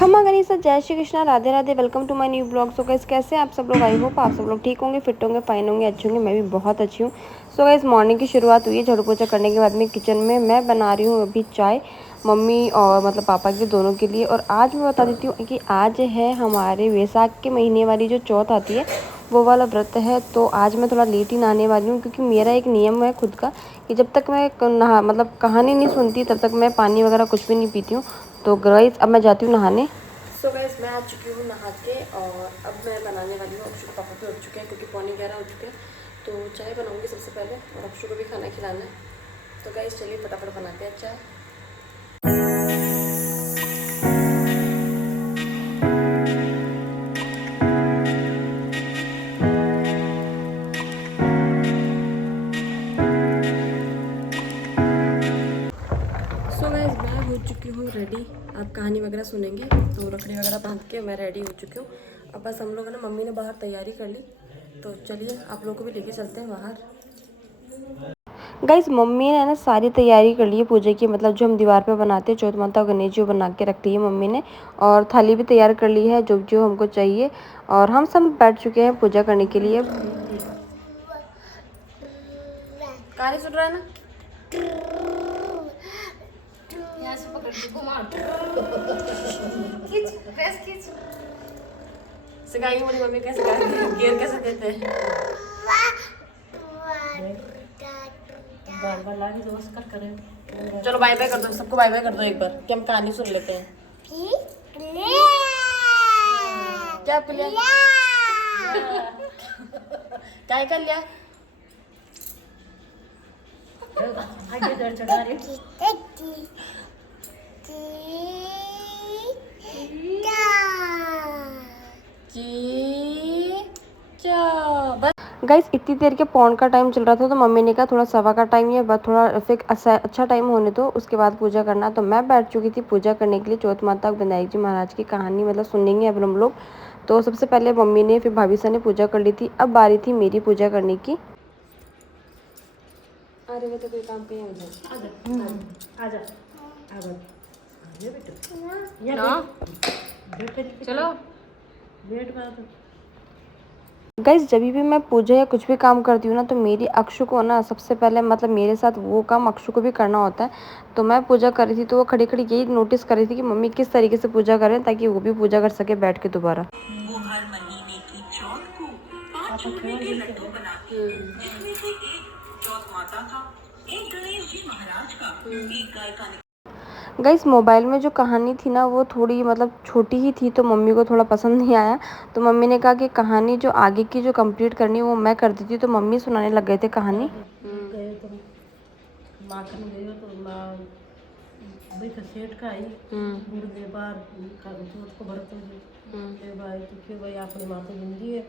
खम्मा गनीसा, जय Shri Krishna, Radhe Radhe. Welcome to my new blog. So guys कैसे हैं आप सब लोग? आई होप आप सब लोग ठीक होंगे, फिट होंगे, फाइन होंगे, अच्छे होंगे। मैं भी बहुत अच्छी हूँ। सो गाइस मॉर्निंग की शुरुआत हुई है झाड़ू पोछा करने के बाद में किचन में मैं बना रही हूँ अभी चाय, मम्मी और मतलब पापा के दोनों के लिए। और आज मैं बता देती हूँ कि आज है हमारे वैसाख के महीने वाली जो चौथ आती है वो वाला व्रत है। तो आज मैं थोड़ा लेट ही नहाने वाली हूँ क्योंकि मेरा एक नियम है खुद का कि जब तक मैं मतलब कहानी नहीं सुनती तब तक मैं पानी वगैरह कुछ भी नहीं पीती हूँ। तो गाइस अब मैं जाती हूँ नहाने। सो गाइस मैं आ चुकी हूँ नहा के और अब मैं बनाने वाली हूँ। अक्षु पापा भी उठ चुके हैं क्योंकि 11:15 हो चुके हैं। तो चाय बनाऊँगी सबसे पहले और अक्षु को भी खाना खिलाना है। तो गाइस चलिए फटाफट बनाते हैं चाय। सो गाइस मैं हो चुकी हूँ रेडी। आप कहानी वगैरह सुनेंगे तो रखड़ी वगैरह बांध के मैं रेडी हो चुकी हूँ। अब बस हम लोग है ना, मम्मी ने बाहर तैयारी कर ली तो चलिए आप लोग को भी लेके चलते हैं बाहर। गाइस मम्मी ने ना सारी तैयारी कर ली है पूजा की, मतलब जो हम दीवार पे बनाते हैं चौथ माता गणेश जी बना के रख ली है मम्मी ने। और थाली भी तैयार कर ली है जो जो हमको चाहिए। और हम सब बैठ चुके हैं पूजा करने के लिए। कहानी सुन रहा है ना? यहाँ से पकड़ के घुमा खींच प्रेस खींच। सिखाएंगे मेरी मम्मी कैसे गियर कैसे देते हैं। बार बार लाके दोस्त कर चलो बाय बाय कर दो, सबको बाय बाय कर दो एक बार कि हम कहानी सुन लेते हैं। क्या पिलिया क्या कर लिया? आगे डर चढ़ा रही गाइस इतनी देर के पौन का टाइम चल रहा था तो मम्मी ने कहा थोड़ा सवा का टाइम है, बस थोड़ा फिर अच्छा टाइम होने दो उसके बाद पूजा करना। तो मैं बैठ चुकी थी पूजा करने के लिए। चौथ माता विनायक जी महाराज की कहानी मतलब सुनेंगे अब हम लोग। तो सबसे पहले मम्मी ने फिर भाभी सा ने पूजा कर ली थी। अब बारी थी मेरी पूजा करने की। अरे वो तो कोई काम पे चलो गाइस जब भी मैं पूजा या कुछ भी काम करती हूँ ना तो मेरी अक्षु को ना सबसे पहले मतलब मेरे साथ वो काम अक्षु को भी करना होता है। तो मैं पूजा कर रही थी तो वो खड़ी खड़ी यही नोटिस कर रही थी कि मम्मी किस तरीके से पूजा कर रहे हैं ताकि वो भी पूजा कर सके बैठ के दोबारा। वो हर महीने की चौथ को 5 चूरमे के लड्डू बनाती है जिसमें से एक चौथ माता का, एक गणेश जी महाराज का, एक गाय का। गाइस मोबाइल में जो कहानी थी ना वो थोड़ी मतलब छोटी ही थी तो मम्मी को थोड़ा पसंद नहीं आया। तो मम्मी ने कहा कि कहानी जो आगे की जो कंप्लीट करनी है वो मैं कर दी थी। तो मम्मी सुनाने लग गए थे कहानी। गए तो माखन गयो तो भाई सेठ का आई गुड़ दे बार को भरतो जी भाई तो क्यों भाई आपने माता जिंदी है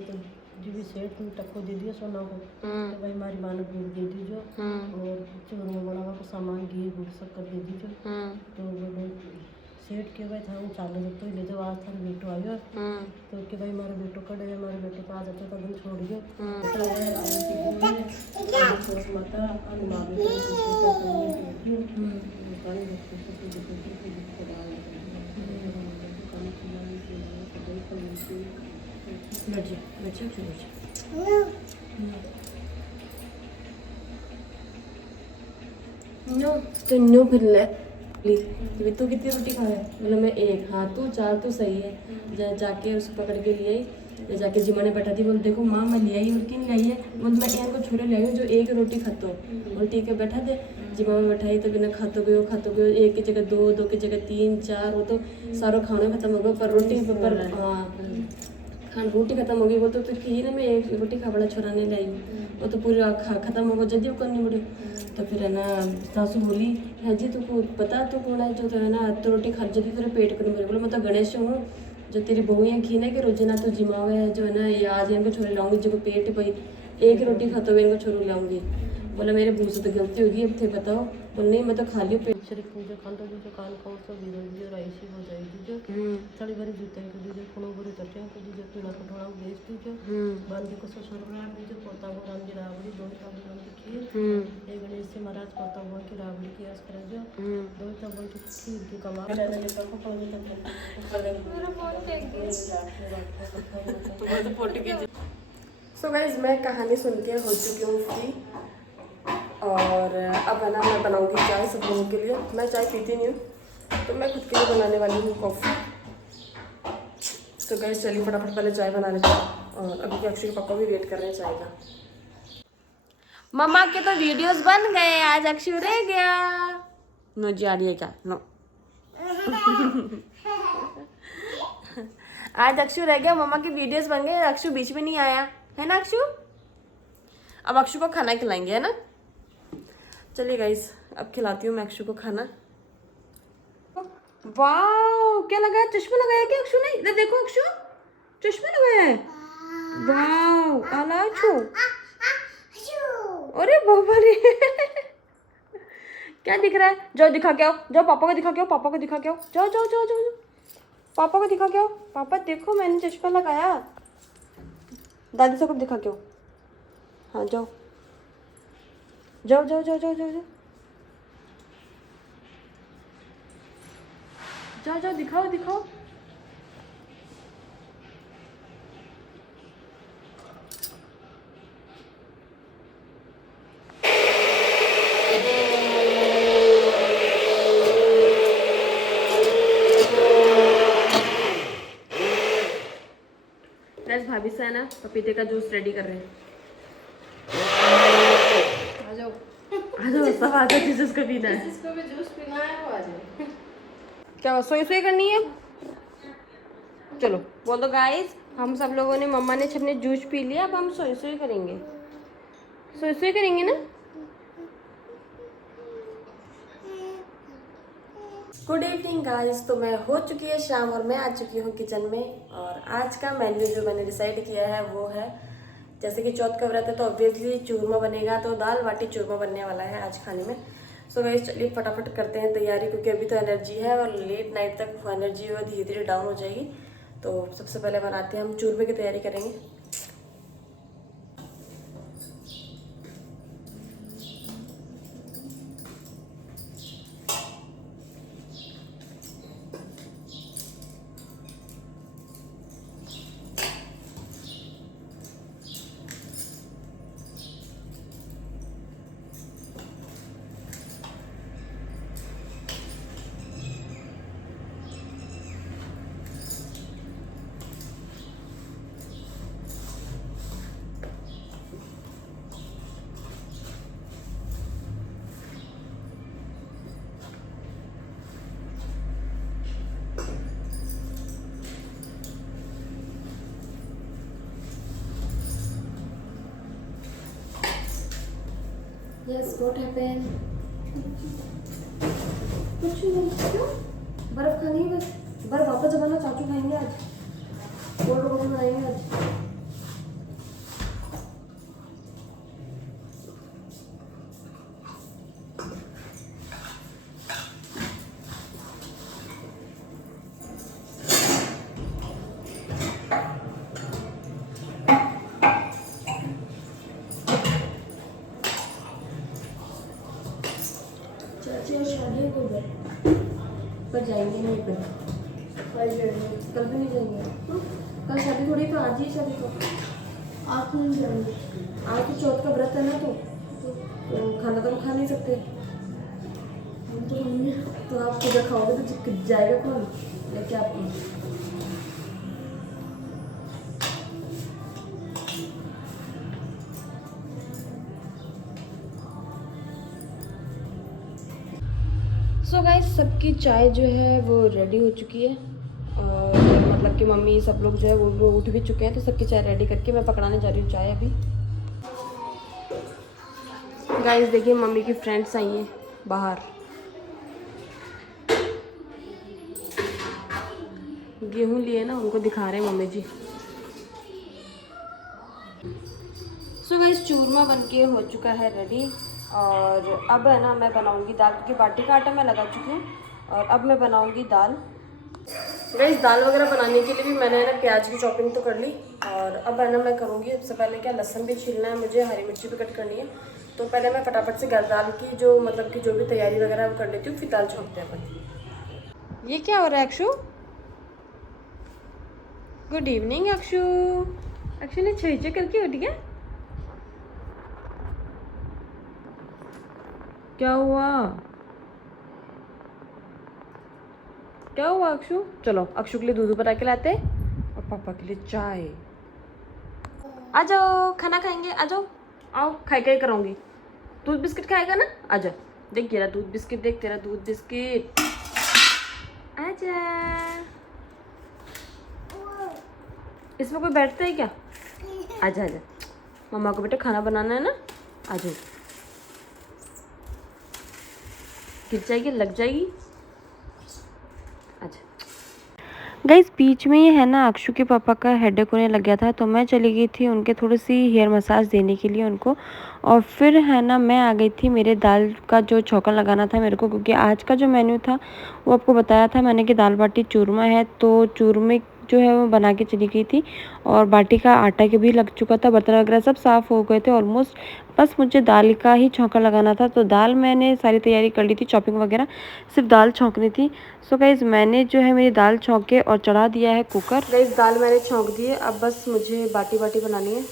तो जो भी सेठ ने टक्को दे दिया सोना को तो भाई हमारी माँ ने गुड़ दे दीजो और चूरमा बनावा को सामान घी गुड़ शक्कर दे दीजो। तो सेठ के भाई था चालू तो ले जाओ आज थारा बेटो आयो तो कि भाई हमारा बेटो कड़े है, हमारे बेटे को आज अच्छा दिन छोड़ियो माता तो नो फिर तू कितनी रोटी खा है? मतलब मैं एक, हाँ तू 4 तो सही है। जाके उसको पकड़ के लिए जाके जिमा ने बैठा थी बोल देखो माँ मैं ले आई और क्यों लाई है बोल मैं एक को छोड़े ले आई जो एक रोटी खातो बोल ठीक है बैठा दे। जिमा में बैठाई तो बिना खातो गयो एक की जगह 2 की जगह 3 4 वो तो सारा खाना खत्म हो गया पर रोटी पर हाँ रोटी खत्म हो गई। वो तो फिर कही ना मैं एक रोटी खा बड़ा छोराने लाई वो तो पूरी खत्म हो गया जल्दी करनी पड़ी। तो फिर है ना सासू बोली है जी तुमको पता तो कौन है जो तो है ना तो रोटी खा जल्दी तेरे पेट कर मेरे बोले मैं तो गणेश हूँ जो तेरी बहू यहाँ खी ना कि रोजे ना तो जिमावे है जो है ना ये आज इनको छोरे लाऊंगी जो पेट भाई एक रोटी खाते हुए इनको छोरू लाऊंगी। बोला मेरे मुँह से तो गलती होगी, अब थे बताओ। बोले नहीं मैं तो खा लियो पेट। सिर्फ पूजा खंड जो कान कौन सा धीरे धीरे राइसी हो जाएगी जो थोड़ी बारी जूते को दीजिए कोनो बुरी तरह को दीजिए पीला कटोरा को बेच दीजिए बांधी को ससुर राम दीजिए पोता को राम की रावड़ी दो साबुन की खीर एक गणेश से महाराज पोता हुआ की रावड़ी की आस कर जो दो साबुन की खीर की कमा सो गाइस मैं कहानी सुन के हो चुकी हूँ फ्री, और अब है ना मैं बनाऊंगी चाय सब लोगों के लिए। मैं चाय पीती नहीं हूँ तो मैं खुद के लिए बनाने वाली हूँ कॉफ़ी। तो गाइस चलिए फटाफट पहले चाय बना लेते हैं, और अभी अक्षय के पापा भी वेट कर रहे हैं चाय का। मम्मा के तो वीडियोस बन गए, आज अक्षय रह गया। नो जी आ रही है क्या? नो आज अक्षु रह गया, मम्मा के वीडियोस बन गए, अक्षु बीच में नहीं आया है ना अक्षु। अब अक्षु को खाना खिलाएंगे है ना। चलिए गाइस अब खिलाती हूँ मैं अक्षु को खाना। वाह क्या लगाया, चश्मा लगाया क्या अक्षु ने? इधर देखो अक्षु चश्मा लगाया है। वाह अलाचू, अरे बाबा रे क्या दिख रहा है? जाओ दिखा के आओ, जाओ पापा को दिखा के आओ, पापा को दिखा के आओ, जाओ जाओ जाओ जाओ पापा को दिखा के आओ। पापा देखो मैंने चश्मा लगाया। दादी से को दिखा के आओ। हाँ जाओ जाओ जाओ जाओ जाओ जाओ जाओ जाओ दिखाओ दिखाओ। भाभी से है ना पपीते का जूस रेडी कर रहे हैं। आ जाओ सब आ जाओ, जिसको पीना है, जिसको भी जूस पीना है वो आ जाए। क्या सोई सोई करनी है? चलो बोल दो गाइस, हम सब लोगों ने मम्मा ने सबने जूस पी लिया, अब हम सोई सोई करेंगे, सोई सोई करेंगे ना। गुड इवनिंग गाइस, तो मैं हो चुकी है शाम और मैं आ चुकी हूँ किचन में। और आज का मेन्यू जो मैंने डिसाइड किया है वो है, जैसे कि चौथ का व्रत है तो ऑब्वियसली चूरमा बनेगा, तो दाल बाटी चूरमा बनने वाला है आज खाने में। सो गाइस चलिए फटाफट करते हैं तैयारी, क्योंकि अभी तो एनर्जी है और लेट नाइट तक वो एनर्जी वो धीरे धीरे डाउन हो जाएगी। तो सबसे पहले बनाते हैं हम चूरमे की तैयारी करेंगे। Yes, what happened? कुछ नहीं, क्यों? बर्फ खानी है बस, बर्फ वापस जमाना चाचू खाएंगे आज, कोल्ड कॉफी बनाएंगे आज। चाची और शादी है उधर पर जाएंगे नहीं, पर कल भी नहीं जाएंगे। कल शादी थोड़ी, तो आज ही शादी तो आप नहीं जाएंगे। आज तो चौथ का व्रत है ना, तो खाना तो हम खा नहीं सकते। तो आप पूजा खाओगे तो जाएगा कौन लेके आपको? सो गाइस सबकी चाय जो है वो रेडी हो चुकी है, और मतलब कि मम्मी सब लोग जो है वो उठ भी चुके हैं, तो सबकी चाय रेडी करके मैं पकड़ाने जा रही हूँ चाय अभी। गाइस देखिए मम्मी की फ्रेंड्स आई हैं बाहर, गेहूँ लिए ना उनको दिखा रहे हैं मम्मी जी। सो गाइस चूरमा बनके हो चुका है रेडी, और अब है ना मैं बनाऊंगी दाल, क्योंकि बाटी का आटा मैं लगा चुकी हूँ। और अब मैं बनाऊंगी दाल। गाइस दाल वगैरह बनाने के लिए भी मैंने ना प्याज की चॉपिंग तो कर ली। और अब है ना मैं करूँगी, सबसे पहले क्या लहसुन भी छीलना है मुझे, हरी मिर्ची भी कट करनी है। तो पहले मैं फटाफट से दाल की जो मतलब कि जो भी तैयारी वगैरह वो कर लेती हूँ, फिर दाल छोंकते हैं अपन। ये क्या हो रहा है अक्षु? Good evening Akshu. अक्षु ने छह करके उठ गया। क्या हुआ? क्या हुआ अक्षु? चलो अक्षु के लिए दूध बना के लाते हैं और पापा के लिए चाय। आ जाओ खाना खाएंगे, आ जाओ। आओ खाई खाई कराऊंगी। दूध बिस्किट खाएगा ना? आ जा। देख तेरा दूध बिस्किट, देख तेरा दूध बिस्किट। आजा। इसमें कोई बैठता है क्या? आजा आजा। मम्मा को बेटा खाना बनाना है ना, आ जाओ। गिर जाएगी, लग जाएगी। अच्छा गाइस, बीच में ये है ना अक्षु के पापा का हेडेक होने लग गया था, तो मैं चली गई थी उनके थोड़ी सी हेयर मसाज देने के लिए उनको। और फिर है ना मैं आ गई थी मेरे दाल का जो छौंका लगाना था मेरे को, क्योंकि आज का जो मेन्यू था वो आपको बताया था मैंने कि दाल बाटी चूरमा है। तो चूरमे जो है वो बना के चली गई थी। और बाटी का आटा के भी लग चुका था, बर्तन वगैरह सब साफ़ हो गए थे ऑलमोस्ट। बस मुझे दाल का ही छौंका लगाना था। तो दाल मैंने सारी तैयारी कर ली थी, चॉपिंग वगैरह, सिर्फ दाल छौंकनी थी। सो गाइस मैंने जो है मेरी दाल छौंक के और चढ़ा दिया है कुकर। गाइस दाल मैंने छौंक दी है, अब बस मुझे बाटी बाटी बनानी है।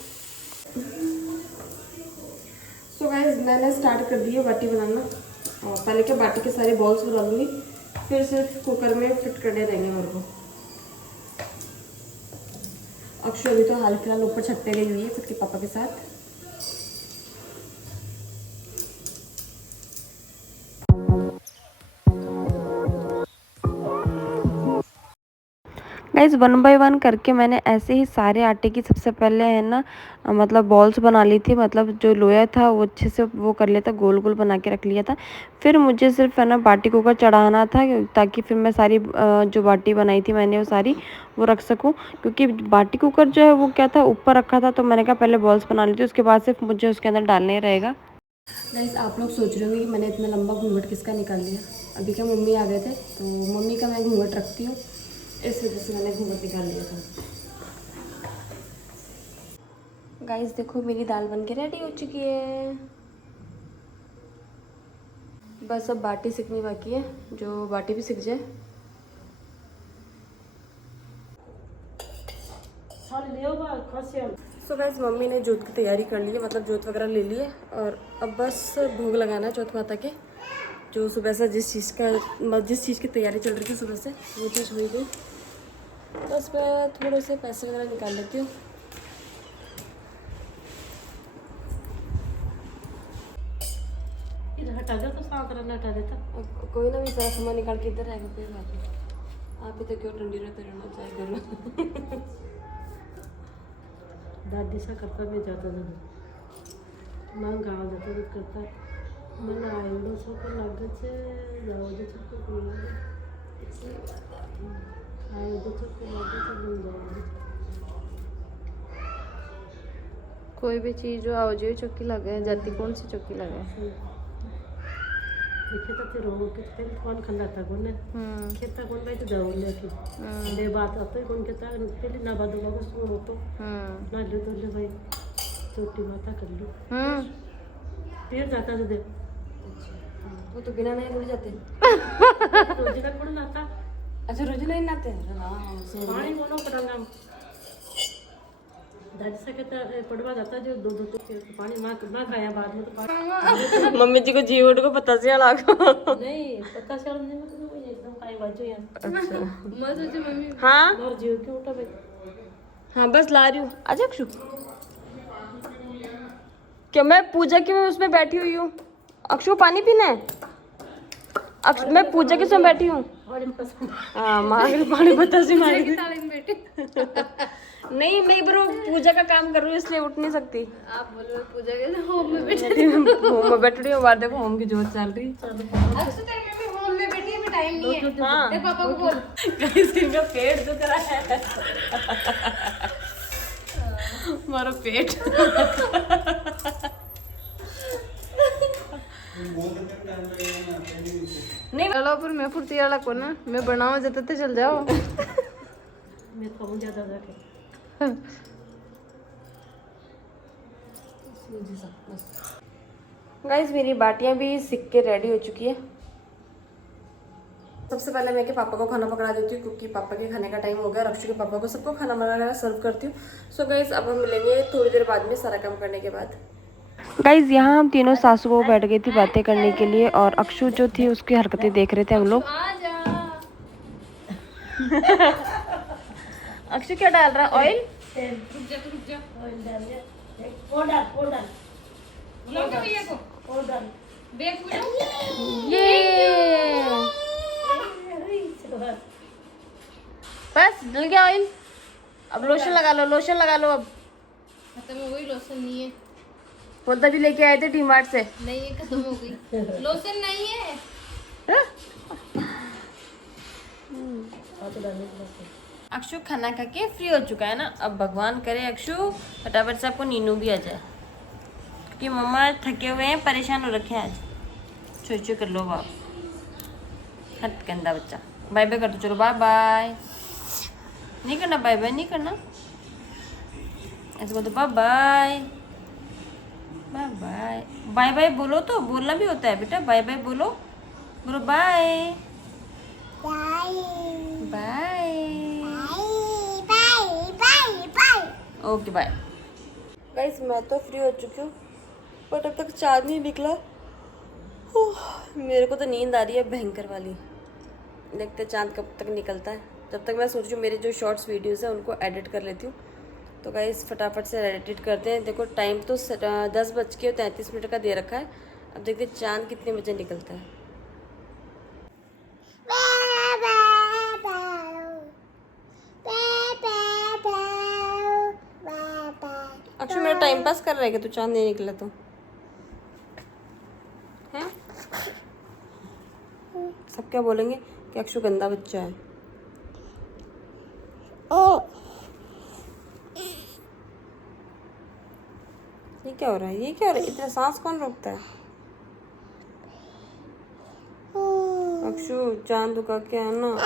सो गाइस मैंने स्टार्ट कर दी है बाटी बनाना। और पहले क्या बाटी के सारे बॉल्स बना लूँगी, फिर सिर्फ कुकर में फिट करने रहेंगे मेरे को। अक्षु अभी तो हाल फिलहाल ऊपर छत पे गई हुई है खुद के पापा के साथ। गाइस 1 बाय 1 करके मैंने ऐसे ही सारे आटे की सबसे पहले है ना मतलब बॉल्स बना ली थी। मतलब जो लोया था वो अच्छे से वो कर लिया था, गोल गोल बना के रख लिया था। फिर मुझे सिर्फ है ना बाटी कुकर चढ़ाना था, ताकि फिर मैं सारी जो बाटी बनाई थी मैंने वो सारी वो रख सकूं। क्योंकि बाटी कुकर जो है वो क्या था ऊपर रखा था, तो मैंने कहा पहले बॉल्स बना ली थी, उसके बाद सिर्फ मुझे उसके अंदर डालने रहेगा। गाइस आप लोग सोच रहे होंगे कि मैंने इतना लंबा घूंघट किसका निकाल लिया। अभी क्या मम्मी आ गए थे तो मम्मी का मैं घूंघट रखती हूँ, इस वजह से मैंने घूंघट निकाल लिया था। गाइस देखो मेरी दाल बन के रेडी हो चुकी है। बस अब बाटी सिकनी बाकी है, जो बाटी भी सिक जाए। सो गाइस मम्मी ने जोत की तैयारी कर ली है, मतलब जोत वगैरह ले ली है। और अब बस भोग लगाना है चौथ माता के। जो सुबह से जिस चीज़ की तैयारी चल रही थी सुबह से, वो चीज़ हुई गई। बस मैं थोड़े से पैसे वगैरह निकाल लेती हूँ। हटा दो तो साथ रहना, हटा देता। कोई ना, भी सारा सामान निकाल के इधर रहेगा, कोई बात नहीं। आप ही तो क्यों ठंडी रहते रहना चाहे करो। दादी सा करता भी जाता था, मन गाँव जाता भी करता मन आएगा सो कर लागत से जाओ जो सबको पीएंगे आए जो सबको लागत से बन जाएगी। कोई भी चीज़ जो आओ जो चौकी लगे जाती, कौन सी चौकी लगे देखे तो फिर हो कितने कौन खंदा था कौन खेता कौन भाई तो जाओ लेके दे बात आता है कौन कहता है पहले ना बात होगा सुनो हो तो ना ले तो ले भाई छोटी माता कर लो फिर जाता तो दे। वो तो बिना नहीं रुक जाते। रोजी का कौन नाता? अच्छा रोजी नहीं नाते हैं। पानी कोनो पड़ांगा दादी से कहता पड़वा जाता जो दो तो पानी माँ खाया बाद में तो पानी मम्मी जी को जीवट को पता से लगा नहीं पता चल नहीं मतलब एकदम खाई बाजू यार। अच्छा मत सोचे मम्मी हाँ और जीव क्यों उठा भाई। हाँ बस ला रही हूँ, आजा अक्षु। क्या मैं पूजा की मैं उसमें बैठी हुई हूँ। अक्षु को पानी पीना है। अक्षु मैं पूजा के उसमें बैठी हूँ। हाँ मांग पानी पता से मांग नहीं मैं ब्रो पूजा का काम कर रही हूँ इसलिए उठ नहीं सकती। आप बोलो पूजा के होम में बैठी होम में बैठ रही हूँ, बाद देखो होम की जोत चल रही। अक्सर तेरे में भी होम में बैठी है, भी टाइम नहीं है। हाँ तेरे पापा को बोल गाइस इनका पेट दुख रहा है। हमारा पेट नहीं चलो पर मैं फुर्ती वाला को ना मैं बनाऊं जब तक चल जाओ। मैं कहूँ ज़्यादा जाके बस। गाइस मेरी बाटियां भी सिक के रेडी हो चुकी है। सबसे पहले मैं के पापा को खाना पकड़ा देती हूँ क्योंकि पापा के खाने का टाइम हो गया। रक्षु के पापा को सबको खाना बनाना सर्व करती हूँ। सो गाइस अब हम मिलेंगे थोड़ी देर बाद में सारा काम करने के बाद। गाइस यहाँ हम तीनों सासू बहू बैठ गई थी बातें करने के लिए और अक्षु जो थी उसकी हरकतें देख रहे थे हम लोग। अक्षु क्या डाल रहा है? ऑयल? ऑयल डाल दिया। और डाल और डाल और डाल। ये बस डल गया ऑयल। अब लोशन लगा लो, लोशन लगा लो। अब खत्म हो गई लोशन नहीं है। बोलता भी लेके आए थे डीमार्ट से। नहीं है खत्म हो गई लोशन नहीं है। अक्षु खाना खा के फ्री हो चुका है ना। अब भगवान करे अक्षु फटाफट से आपको नीनू भी आ जाए क्योंकि मम्मा थके हुए हैं, परेशान हो रखे हैं आज। चो कर लो बाप, हट गंदा बच्चा। बाय बाय कर दो, चलो बाय बाय। नहीं करना बाय बाय, नहीं करना ऐसे बोल दो bye bye. Bye bye bye bye बोलो तो बोलना भी होता है बेटा। बाय बाय बोलो, बोलो bye bye okay bye. Guys मैं तो फ्री हो चुकी हूँ बट अब तक चाँद नहीं निकला। मेरे को तो नींद आ रही है भयंकर वाली। देखते चाँद कब तक निकलता है। जब तक मैं सोच रही हूँ मेरे जो शॉर्ट्स वीडियोस हैं उनको एडिट कर लेती हूँ। तो गाइस फटाफट से एडिट करते हैं। देखो टाइम तो 10:33 का दे रखा है। अब देखते चाँद कितने बजे निकलता है। अक्षु मेरा टाइम पास कर रहा है कि तू चाँद नहीं निकला तो हैं? सब क्या बोलेंगे कि अक्षु गंदा बच्चा है। ये क्या हो रहा है? ये क्या हो रहा है? इतना सांस कौन रोकता है? अक्षु चांद दुखा के आना,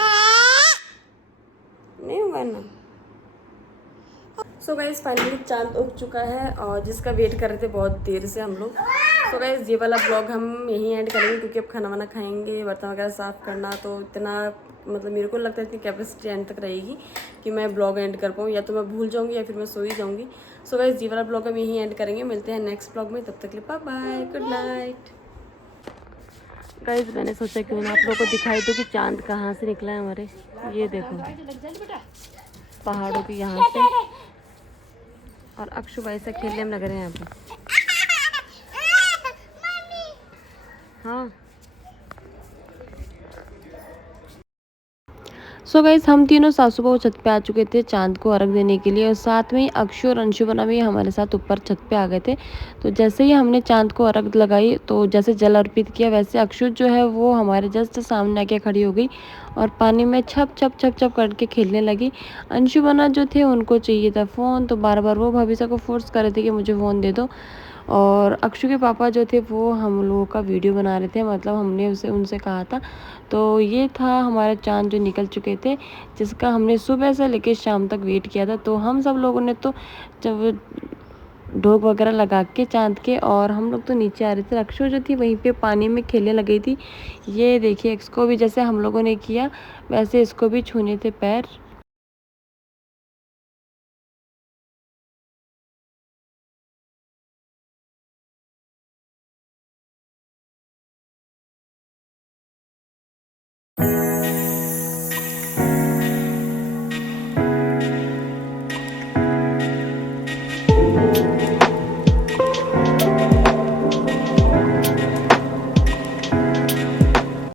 नहीं होगा ना। सो गाइस फाइनली चांद उग चुका है और जिसका वेट कर रहे थे बहुत देर से हम लोग। सो गाइस ये वाला ब्लॉग हम यहीं एंड करेंगे क्योंकि अब खाना वाना खाएंगे, बर्तन वगैरह साफ़ करना। तो इतना मतलब मेरे को लगता है इतनी कैपेसिटी एंड तक रहेगी कि मैं ब्लॉग एंड कर पाऊँ। या तो मैं भूल जाऊँगी या फिर मैं सो ही जाऊँगी। सो गाइस ये वाला ब्लॉग हम यहीं एंड करेंगे। मिलते हैं नेक्स्ट ब्लॉग में, तब तक के लिए bye bye, good night. Guys मैंने सोचा कि मैं आप लोगों को दिखाई दूँ कि चाँद कहाँ से निकला है हमारे। ये देखो पहाड़ों की यहाँ से। और अक्षु भाई से खेलने में लग रहे हैं यहाँ पे। हाँ सो गाइस हम तीनों सासू बहू छत पे आ चुके थे चांद को अर्घ देने के लिए और साथ में ही अक्षु और अंशुमना भी हमारे साथ ऊपर छत पे आ गए थे। तो जैसे ही हमने चांद को अर्घ लगाई तो जैसे जल अर्पित किया वैसे अक्षु जो है वो हमारे जस्ट सामने आके खड़ी हो गई और पानी में छप छप छप छप करके खेलने लगी। अंशुमना जो थे उनको चाहिए था फ़ोन, तो बार बार वो भविष्य को फोर्स कर रहे थे कि मुझे फ़ोन दे दो। और अक्षु के पापा जो थे वो हम लोगों का वीडियो बना रहे थे, मतलब हमने उनसे कहा था। तो ये था हमारे चांद जो निकल चुके थे, जिसका हमने सुबह से लेकर शाम तक वेट किया था। तो हम सब लोगों ने तो जब ढोक वगैरह लगा के चांद के, और हम लोग तो नीचे आ रहे थे। अक्षु जो थी वहीं पे पानी में खेलने लगी थी। ये देखिए इसको भी जैसे हम लोगों ने किया वैसे इसको भी छूने थे पैर।